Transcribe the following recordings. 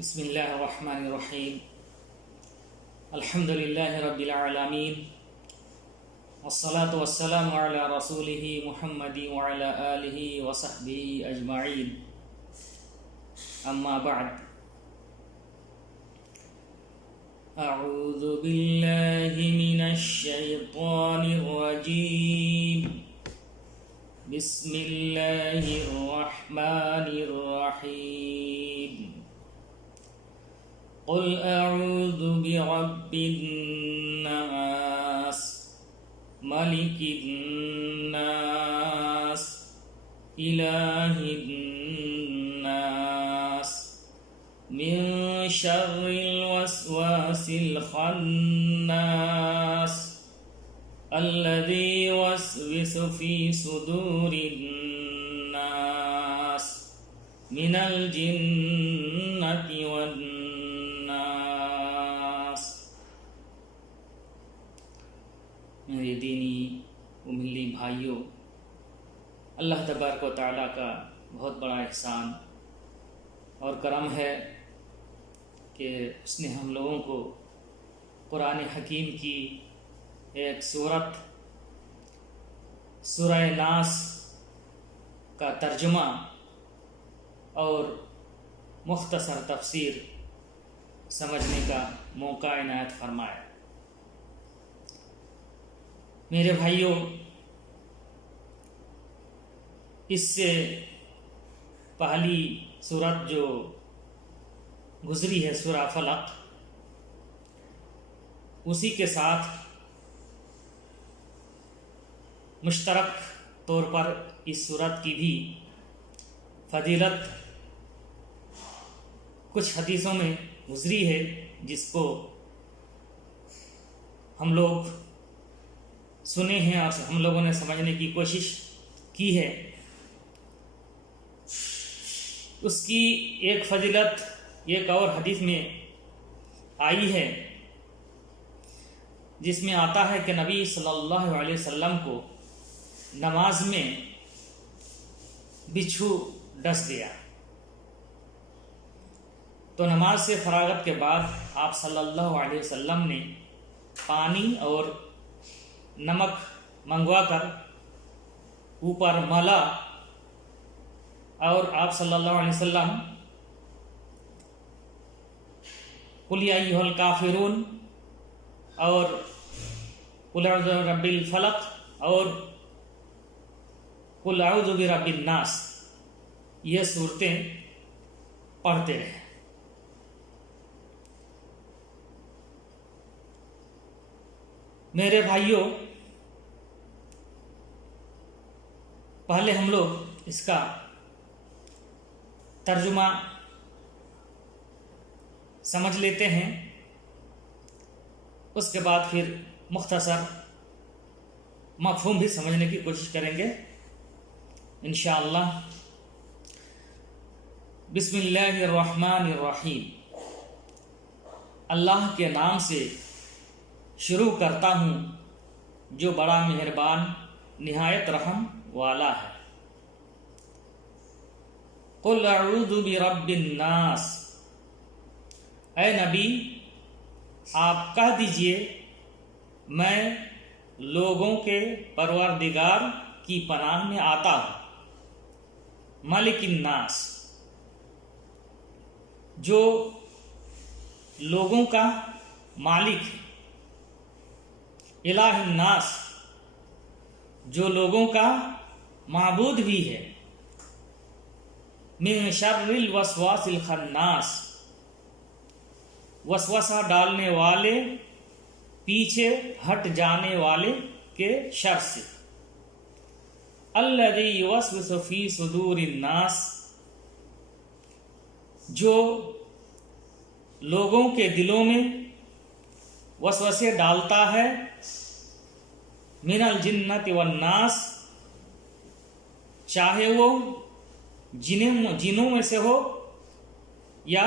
بسم الله الرحمن الرحيم. الحمد لله رب العالمين، والصلاة والسلام على رسوله محمد وعلى آله وصحبه أجمعين. أما بعد، أعوذ بالله من الشيطان الرجيم. بسم الله الرحمن الرحيم. قل أعوذ برب الناس، ملك الناس، إله الناس، من شر الوسواس الخناس، الذي يوسوس في صدور الناس، من الجنة والناس. میرے دینی و ملی بھائیوں، اللہ تبارک و تعالیٰ کا بہت بڑا احسان اور کرم ہے کہ اس نے ہم لوگوں کو قرآن حکیم کی ایک سورہ ناس کا ترجمہ اور مختصر تفسیر سمجھنے کا موقع عنایت فرمایا۔ میرے بھائیوں، اس سے پہلی سورت جو گزری ہے سورہ فلق، اسی کے ساتھ مشترک طور پر اس سورت کی بھی فضیلت کچھ حدیثوں میں گزری ہے، جس کو ہم لوگ سنے ہیں اور ہم لوگوں نے سمجھنے کی کوشش کی ہے۔ اس کی ایک فضیلت ایک اور حدیث میں آئی ہے، جس میں آتا ہے کہ نبی صلی اللہ علیہ وسلم کو نماز میں بچھو ڈس گیا، تو نماز سے فراغت کے بعد آپ صلی اللہ علیہ وسلم نے پانی اور نمک منگوا کر اوپر ملا، اور آپ صلی اللہ علیہ وسلم قل یا ایھا الکافرون اور قل اعوذ برب الفلق اور قل اعوذ برب الناس یہ صورتیں پڑھتے رہے۔ میرے بھائیوں، پہلے ہم لوگ اس کا ترجمہ سمجھ لیتے ہیں، اس کے بعد پھر مختصر مفہوم بھی سمجھنے کی کوشش کریں گے انشاءاللہ۔ بسم اللہ الرحمن الرحیم، اللہ کے نام سے شروع کرتا ہوں جو بڑا مہربان نہایت رحم والا ہے۔ قل اعوذ برب الناس، اے نبی آپ کہہ دیجئے میں لوگوں کے پروردگار کی پناہ میں آتا ہوں۔ ملک الناس، جو لوگوں کا مالک ہے۔ الہ الناس، جو لوگوں کا معبود بھی ہے۔ من شر الوسواس الخناس، وسوسہ ڈالنے والے، پیچھے ہٹ جانے والے کے شر سے۔ الذی یوسوس فی صدور الناس، جو لوگوں کے دلوں میں وسوسے ڈالتا ہے۔ من الجنت والناس، چاہے وہ جنوں میں سے ہو یا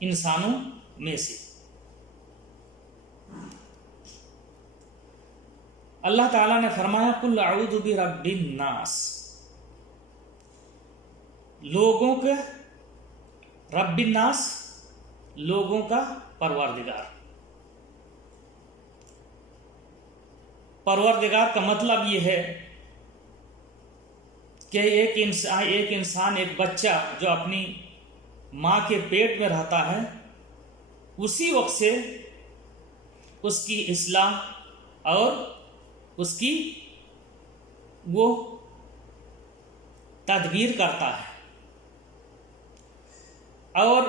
انسانوں میں سے۔ اللہ تعالیٰ نے فرمایا قل اعوذ برب الناس، لوگوں کے رب الناس لوگوں کا پروردگار۔ پروردگار کا مطلب یہ ہے کہ ایک انسان ایک بچہ جو اپنی ماں کے پیٹ میں رہتا ہے، اسی وقت سے اس کی اصلاح اور اس کی وہ تدبیر کرتا ہے، اور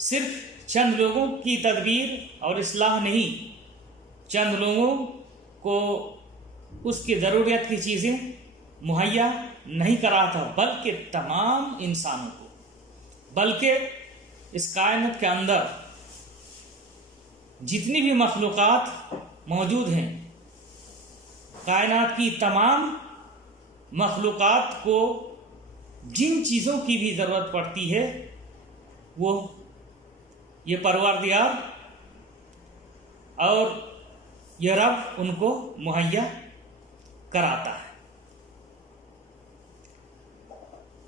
صرف چند لوگوں کی تدبیر اور اصلاح نہیں، چند لوگوں کو اس کی ضروریت کی چیزیں مہیا نہیں کراتا، بلکہ تمام انسانوں کو، بلکہ اس کائنات کے اندر جتنی بھی مخلوقات موجود ہیں، کائنات کی تمام مخلوقات کو جن چیزوں کی بھی ضرورت پڑتی ہے وہ یہ پروردگار اور یہ رب ان کو مہیا کراتا ہے۔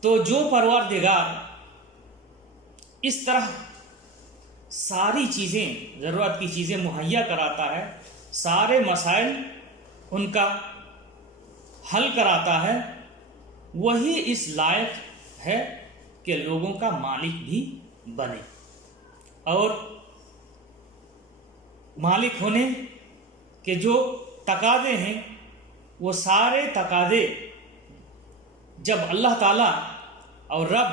تو جو پروردگار اس طرح ساری چیزیں، ضرورت کی چیزیں مہیا کراتا ہے، سارے مسائل ان کا حل کراتا ہے، وہی اس لائق ہے کہ لوگوں کا مالک بھی بنے، اور مالک ہونے کے جو تقاضے ہیں وہ سارے تقاضے جب اللہ تعالیٰ اور رب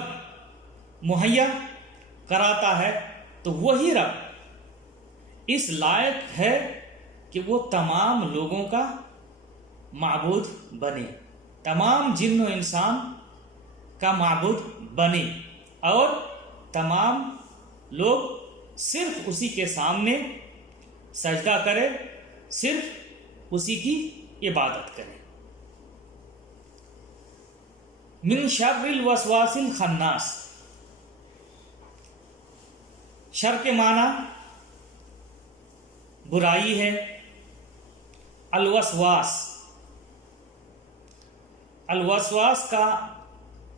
مہیا کراتا ہے تو وہی رب اس لائق ہے کہ وہ تمام لوگوں کا معبود بنے، تمام جن و انسان کا معبود بنے، اور تمام لوگ صرف اسی کے سامنے سجدہ کرے، صرف اسی کی عبادت کرے۔ من شر الوسواس الخناس، شر کے معنی برائی ہے، الوسواس، الوسواس کا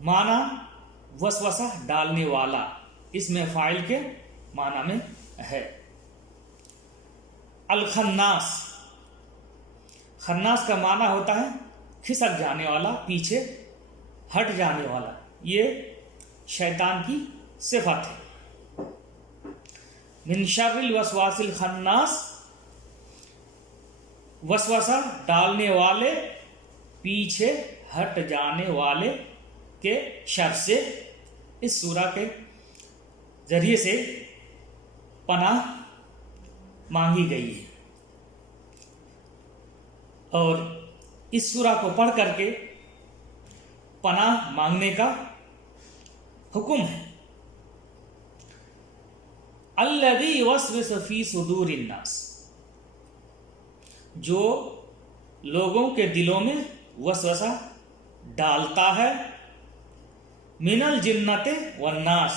معنی وسوسہ ڈالنے والا، اس میں فاعل کے معنی میں ہے۔ الخناس، خناس کا معنی ہوتا ہے کھسک جانے والا، پیچھے ہٹ جانے والا، یہ شیطان کی صفت ہے۔ من شر الوسواس الخناس، وسوسہ ڈالنے والے، پیچھے ہٹ جانے والے کے شر سے اس سورہ کے ذریعے سے پناہ مانگی گئی ہے، اور اس سورہ کو پڑھ کر کے پناہ مانگنے کا حکم ہے۔ الذی یوسوس فی صدور الناس، جو لوگوں کے دلوں میں وسوسہ ڈالتا ہے، من الجنۃ والناس،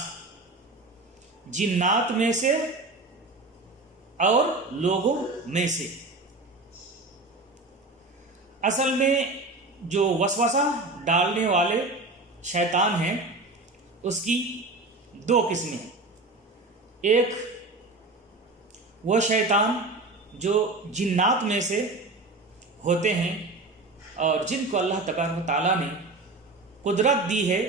جنات میں سے اور لوگوں میں سے۔ اصل میں جو وسوسہ ڈالنے والے شیطان ہیں اس کی دو قسمیں ہیں۔ ایک وہ شیطان جو جنات میں سے ہوتے ہیں اور جن کو اللہ تبارک و تعالیٰ نے قدرت دی ہے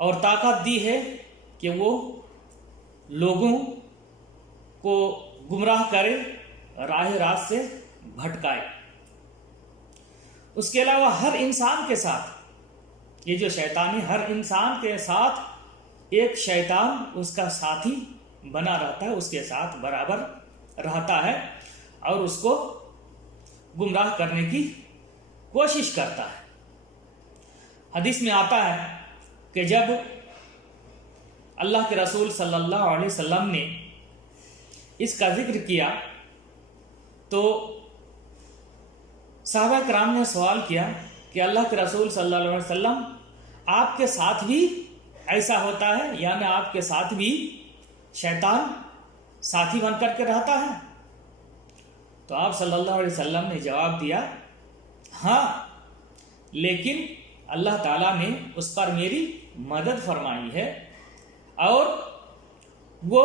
اور طاقت دی ہے کہ وہ لوگوں کو گمراہ کرے، راہ راست سے بھٹکائے۔ اس کے علاوہ ہر انسان کے ساتھ یہ جو شیطانی، ہر انسان کے ساتھ ایک شیطان اس کا ساتھی بنا رہتا ہے، اس کے ساتھ برابر رہتا ہے اور اس کو گمراہ کرنے کی کوشش کرتا ہے۔ حدیث میں آتا ہے کہ جب اللہ کے رسول صلی اللہ علیہ وسلم نے اس کا ذکر کیا تو صحابہ کرام نے سوال کیا کہ اللہ کے رسول صلی اللہ علیہ وسلم آپ کے ساتھ بھی ایسا ہوتا ہے، یعنی آپ کے ساتھ بھی شیطان ساتھی بن کر کے رہتا ہے؟ تو آپ صلی اللہ علیہ وسلم نے جواب دیا، ہاں، لیکن اللہ تعالیٰ نے اس پر میری مدد فرمائی ہے اور وہ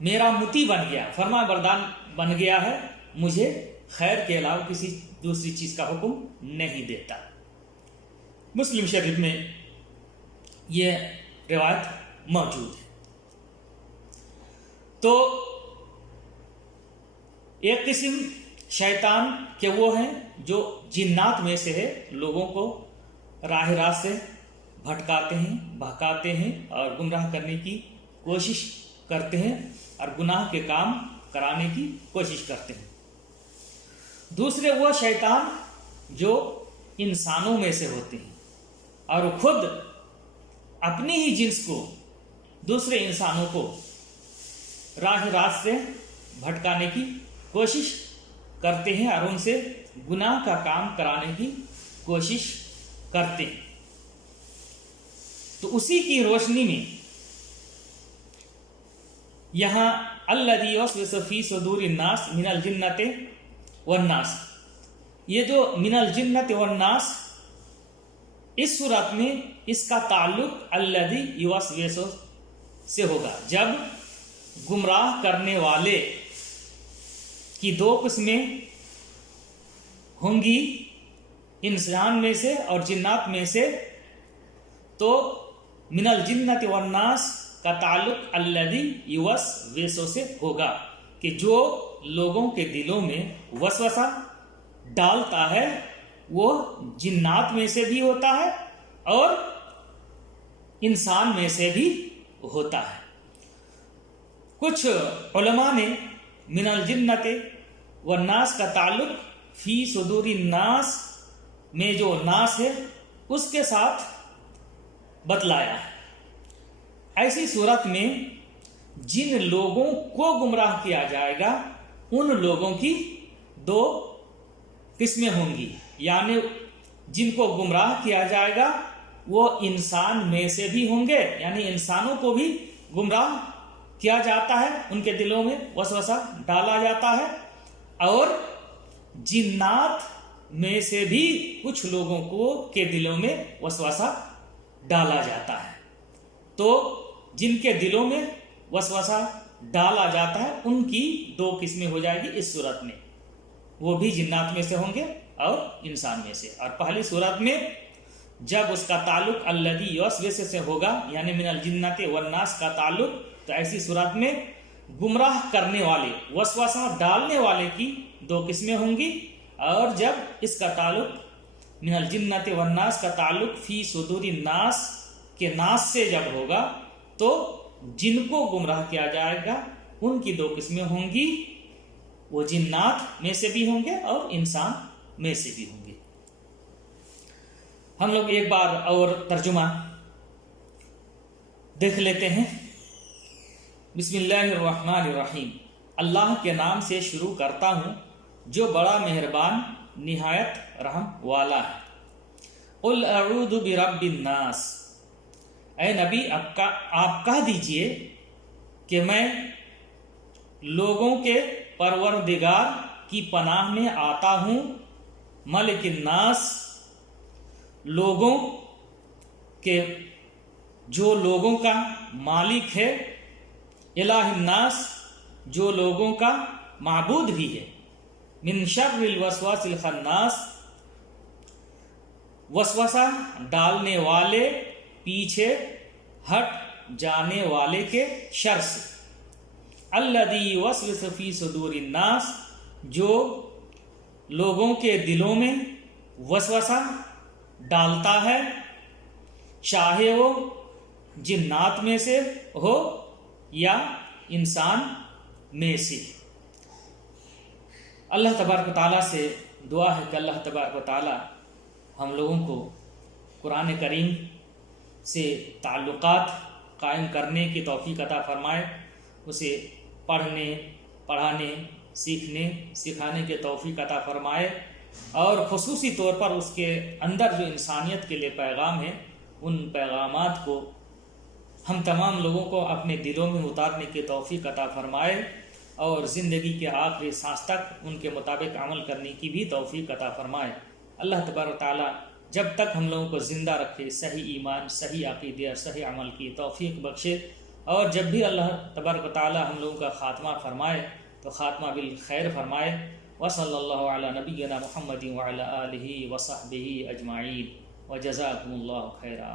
میرا مطیع بن گیا، فرما بردار بن گیا ہے، مجھے خیر کے علاوہ کسی دوسری چیز کا حکم نہیں دیتا۔ مسلم شریف میں یہ روایت موجود ہے۔ تو ایک قسم شیطان کے وہ ہیں جو جنات میں سے ہے، لوگوں کو راہ راست سے بھٹکاتے ہیں، بہکاتے ہیں اور گمراہ کرنے کی کوشش کرتے ہیں اور گناہ کے کام کرانے کی کوشش کرتے ہیں۔ دوسرے وہ شیطان جو انسانوں میں سے ہوتے ہیں اور وہ خود اپنی ہی جنس کو، دوسرے انسانوں کو راہ راست سے بھٹکانے کی کوشش کرتے ہیں اور ان سے گناہ کا کام کرانے کی کوشش کرتے ہیں۔ تو اسی کی روشنی میں یہاں الذی یوسوس فی صدور الناس من الجنۃ والناس، یہ جو من الجنۃ والناس اس صورت میں اس کا تعلق الذی یوسوس سے ہوگا۔ جب گمراہ کرنے والے کی دو قسمیں ہوں گی، انسان میں سے اور جنات میں سے، تو من الجنۃ والناس کا تعلق الذی یوسوس سے ہوگا کہ جو لوگوں کے دلوں میں وسوسہ ڈالتا ہے وہ جنات میں سے بھی ہوتا ہے اور انسان میں سے بھی ہوتا ہے۔ کچھ علماء نے من الجنۃ والناس کا تعلق فی صدور الناس میں جو ناس ہے اس کے ساتھ بتلایا ہے۔ ایسی صورت میں جن لوگوں کو گمراہ کیا جائے گا ان لوگوں کی دو قسمیں ہوں گی، یعنی جن کو گمراہ کیا جائے گا وہ انسان میں سے بھی ہوں گے، یعنی انسانوں کو بھی گمراہ کیا جاتا ہے، ان کے دلوں میں وسوسہ ڈالا جاتا ہے، اور جنات میں سے بھی کچھ لوگوں کو کے دلوں میں وسوسہ ڈالا جاتا ہے۔ تو جن کے دلوں میں وسوسہ ڈالا جاتا ہے ان کی دو قسمیں ہو جائے گی اس صورت میں، وہ بھی جنات میں سے ہوں گے اور انسان میں سے۔ اور پہلی صورت میں جب اس کا تعلق الذی یوسوس سے ہوگا، یعنی من الجنۃ والناس کا تعلق، تو ایسی صورت میں گمراہ کرنے والے، وسوسہ ڈالنے والے کی دو قسمیں ہوں گی، اور جب اس کا تعلق من الجنۃ والناس کا تعلق فی صدور الناس کے ناس سے جب ہوگا تو جن کو گمراہ کیا جائے گا ان کی دو قسمیں ہوں گی، وہ جنات میں سے بھی ہوں گے اور انسان میں سے بھی ہوں گے۔ ہم لوگ ایک بار اور ترجمہ دیکھ لیتے ہیں۔ بسم اللہ الرحمن الرحیم، اللہ کے نام سے شروع کرتا ہوں جو بڑا مہربان نہایت رحم والا ہے۔ قل اعوذ برب الناس، اے نبی آپ کہہ دیجئے کہ میں لوگوں کے پروردگار کی پناہ میں آتا ہوں، ملک الناس، لوگوں کے جو لوگوں کا مالک ہے، الہ الناس، جو لوگوں کا معبود بھی ہے، من شر الوسواس الخناس، وسوسہ ڈالنے والے، پیچھے ہٹ جانے والے کے شر سے، الذی یوسوس فی صدور الناس، جو لوگوں کے دلوں میں وسوسہ ڈالتا ہے، چاہے وہ جنات میں سے ہو یا انسان میں سے۔ اللہ تبارک و تعالیٰ سے دعا ہے کہ اللہ تبارک و تعالیٰ ہم لوگوں کو قرآن کریم سے تعلقات قائم کرنے کی توفیق عطا فرمائے، اسے پڑھنے، پڑھانے، سیکھنے، سکھانے کے توفیق عطا فرمائے، اور خصوصی طور پر اس کے اندر جو انسانیت کے لیے پیغام ہے ان پیغامات کو ہم تمام لوگوں کو اپنے دلوں میں اتارنے کی توفیق عطا فرمائے، اور زندگی کے آخری سانس تک ان کے مطابق عمل کرنے کی بھی توفیق عطا فرمائے۔ اللہ تبارک و تعالیٰ جب تک ہم لوگوں کو زندہ رکھے، صحیح ایمان، صحیح عقیدے اور صحیح عمل کی توفیق بخشے، اور جب بھی اللہ تبارک و تعالی ہم لوگوں کا خاتمہ فرمائے تو خاتمہ بالخیر فرمائے۔ وصلی اللہ علی نبینا محمد وعلی آلہ وصحبہ اجمعین، وجزاکم اللہ خیرا۔